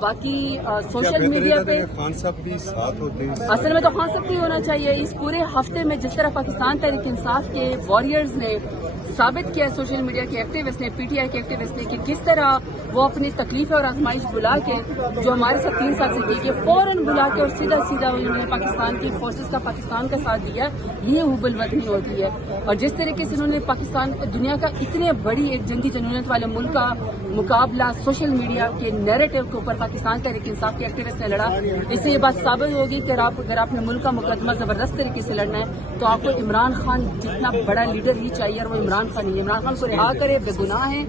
باقی social media پہ خان صاحب بھی ساتھ ہوتے ہیں، اصل میں تو خان صاحب بھی ہونا چاہیے. اس پورے ہفتے میں جس طرح پاکستان تحریک انصاف کے واریئرز نے ثابت کیا سوشل میڈیا کے ایکٹیوسٹ نے، پی ٹی آئی کے ایکٹیوسٹ نے، کہ کس طرح وہ اپنی تکلیف اور آزمائش بلا کے جو ہمارے ساتھ 3 سال سے کی کہ فوراً بلا کے اور سیدھا انہوں نے پاکستان کی فورسز کا پاکستان کا ساتھ دیا. یہ حب الوطنی ہوتی ہے. اور جس طریقے سے انہوں نے پاکستان دنیا کا اتنے بڑی ایک جنگی جنونیت والے ملک کا مقابلہ سوشل میڈیا کے نیریٹو کے اوپر پاکستان تحریک انصاف کے ایکٹیوسٹ نے لڑا، اس سے یہ بات ثابت ہوگی کہ اگر آپ نے ملک کا مقدمہ زبردست طریقے سے لڑنا ہے تو آپ کو عمران خان جتنا بڑا لیڈر ہی چاہیے، اور وہ عمران خان نہیں ہے. عمران خان کو رہا کرے، بے گناہ ہیں.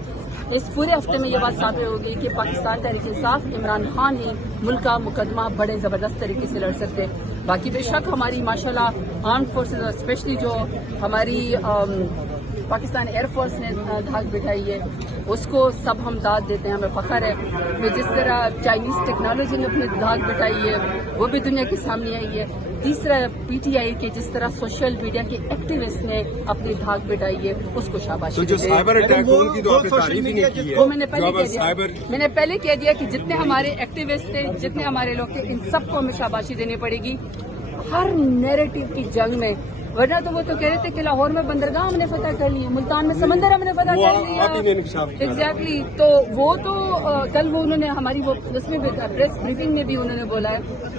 اس پورے ہفتے میں یہ بات ثابت ہوگی کہ پاکستان تحریک انصاف عمران خان ہی ملک کا مقدمہ بڑے زبردست طریقے سے لڑ سکتے. باقی بے شک ہماری ماشاءاللہ آرمڈ فورسز، اسپیشلی جو ہماری پاکستان ایئر فورس نے دھاک بٹھائی ہے، اس کو سب ہم داد دیتے ہیں، ہمیں فخر ہے. جس طرح چائنیز ٹیکنالوجی نے اپنی دھاک بٹھائی ہے وہ بھی دنیا کے سامنے آئی ہے. تیسرا پی ٹی آئی کے جس طرح سوشل میڈیا کے ایکٹیوسٹ نے اپنی دھاک بٹھائی ہے اس کو شاباشی. جو سائبر اٹیک ان کی تو آپ نے تعریف ہی نہیں کی ہے. وہ میں نے پہلے کہہ دیا کہ جتنے ہمارے ایکٹیوسٹ تھے، جتنے ہمارے لوگ تھے، ان سب کو ہمیں شاباشی دینی پڑے گی ہر نیریٹو کی جنگ میں. ورنہ تو وہ تو کہہ رہے تھے کہ لاہور میں بندرگاہ ہم نے فتح کر لی، ملتان میں سمندر ہم نے فتح کر لیا. ایگزیکٹلی. تو وہ تو کل وہ انہوں نے ہماری وہ اس میں بھی پریس بریفنگ میں بھی انہوں نے بولا ہے،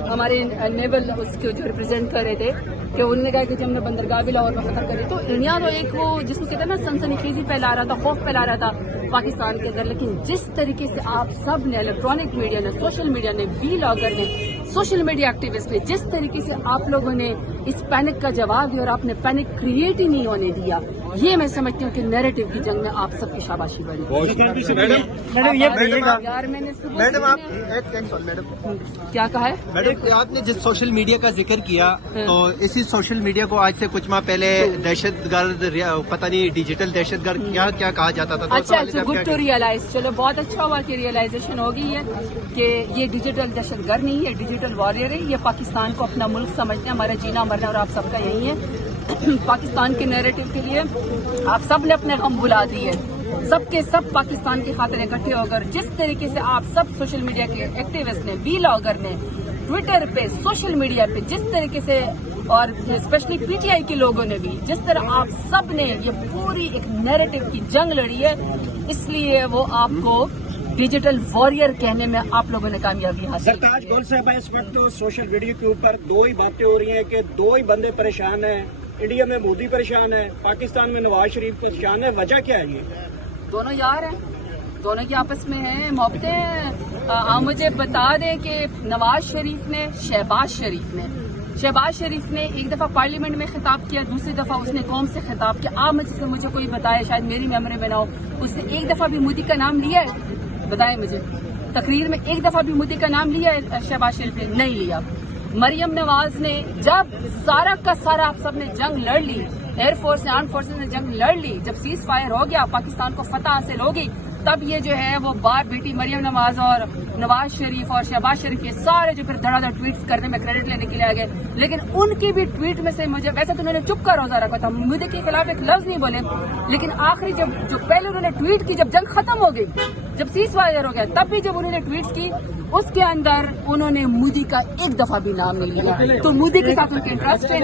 ہمارے نیول اس کو جو ریپرزینٹ کر رہے تھے، کہ انہوں نے کہا کہ جب ہم نے بندرگاہ بھی لاہور میں فتح کری. تو انڈیا تو ایک وہ جس کو کہتے ہیں نا سنسنی خیزی پھیلا رہا تھا، خوف پھیلا رہا تھا پاکستان کے اندر. لیکن جس طریقے سے آپ سب نے، الیکٹرانک میڈیا نے، سوشل میڈیا نے، وی لاگر نے، سوشل میڈیا ایکٹیوسٹ نے، جس طریقے سے آپ لوگوں نے اس پینک کا جواب دیا اور آپ نے پینک کریٹ ہی نہیں ہونے دیا، یہ میں سمجھتی ہوں کہ نیریٹو کی جنگ میں آپ سب کی شاباشی بڑی. کیا کہا ہے میڈم؟ آپ نے جس سوشل میڈیا کا ذکر کیا تو اسی سوشل میڈیا کو آج سے کچھ ماہ پہلے دہشت گرد، پتہ نہیں ڈیجیٹل دہشت گرد کیا کہا جاتا تھا. اچھا گڈ ٹو ریئلائز. چلو بہت اچھا ہوا کہ ریئلائزیشن ہو گئی ہے کہ یہ ڈیجیٹل دہشت گرد نہیں ہے، ڈیجیٹل وارئر ہے. یہ پاکستان کو اپنا ملک سمجھتے ہیں، ہمارا جینا مرنا اور آپ سب کا یہی ہے. پاکستان کے نیریٹو کے لیے آپ سب نے اپنے غم بلا دیے، سب کے سب پاکستان کی خاطر اکٹھے ہو کر جس طریقے سے آپ سب سوشل میڈیا کے ایکٹیوسٹ نے، وی لاگر نے، ٹویٹر پہ، سوشل میڈیا پہ جس طریقے سے، اور اسپیشلی پی ٹی آئی کے لوگوں نے بھی جس طرح آپ سب نے یہ پوری ایک نیریٹو کی جنگ لڑی ہے، اس لیے وہ آپ کو ڈیجیٹل وارئر کہنے میں آپ لوگوں نے کامیابی حاصل کی. سرتاج گول صاحب، اس وقت سوشل میڈیا کے اوپر 2 ہی باتیں ہو رہی ہیں کہ 2 ہی بندے پریشان ہیں. انڈیا میں مودی پریشان ہے، پاکستان میں نواز شریف پریشان ہے. وجہ کیا ہے؟ یہ دونوں یار ہیں، دونوں کی آپس میں ہیں، محبتیں ہیں. آپ مجھے بتا دیں کہ نواز شریف نے، شہباز شریف نے ایک دفعہ پارلیمنٹ میں خطاب کیا، دوسری دفعہ اس نے قوم سے خطاب کیا. آپ مجھے کوئی بتائے، شاید میری میموری میں نہ ہو، اس نے ایک دفعہ بھی مودی کا نام لیا ہے؟ بتائیں مجھے. تقریر میں ایک دفعہ بھی مودی کا نام لیا ہے شہباز شریف نے؟ نہیں لیا. مریم نواز نے جب سارا کا سارا آپ سب نے جنگ لڑ لی، ایئر فورس نے، آرمڈ فورسز نے جنگ لڑ لی، جب سیز فائر ہو گیا، پاکستان کو فتح حاصل ہوگی، تب یہ جو ہے وہ باپ بیٹی مریم نواز اور نواز شریف اور شہباز شریف کے سارے جو پھر دھڑا دھڑ ٹویٹس کرنے میں کریڈٹ لینے کے لیے آ گئے. لیکن ان کی بھی ٹویٹ میں سے مجھے، ویسے تو انہوں نے چپ کا روزہ رکھا تھا، مودی کے خلاف ایک لفظ نہیں بولے، لیکن آخری جو پہلے انہوں نے ٹویٹ کی، جب جنگ ختم ہو گئی، جب سیز فائر ہو گیا، تب بھی جب انہوں نے ٹویٹس کی، اس کے اندر انہوں نے مودی کا ایک دفعہ بھی نام نہیں لیا. تو مودی کے ساتھ ان کے انٹرسٹ ہے.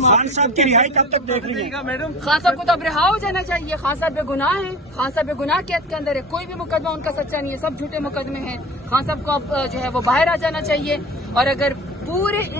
خان صاحب کی رہائی کب تک دیکھ رہی ہے میڈم؟ خان صاحب کو تو اب رہا ہو جانا چاہیے. خان صاحب بے گناہ ہیں، خان صاحب بے گناہ کے عہد کے اندر ہے، کوئی بھی مقدمہ ان کا سچا نہیں ہے، سب جھوٹے مقدمے ہیں. خان صاحب کو اب جو ہے وہ باہر آ جانا چاہیے. اور اگر پورے